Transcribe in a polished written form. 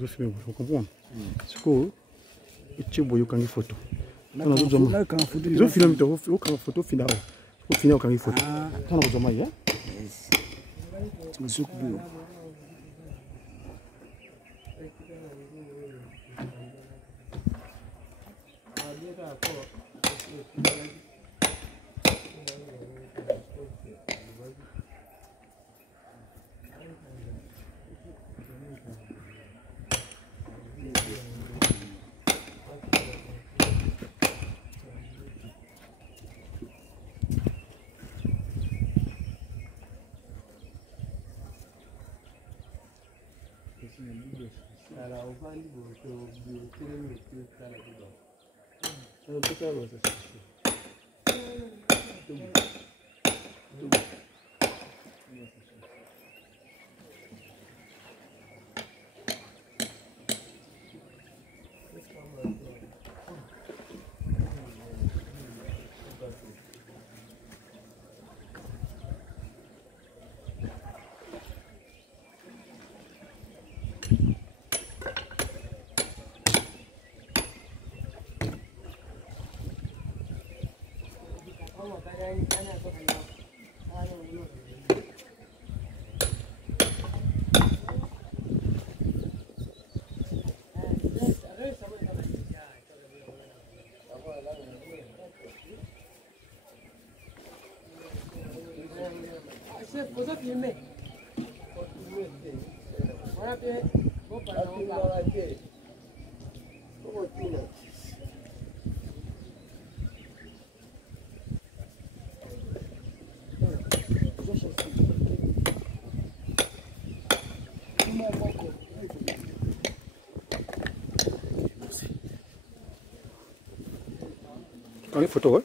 Vous comprenez? C'est quoi? Et tu vois, il y a une photo. Ils ont filmé une photo finale. Au final, il y a une photo. Tu as une photo. Tu me suis coupé. Photo,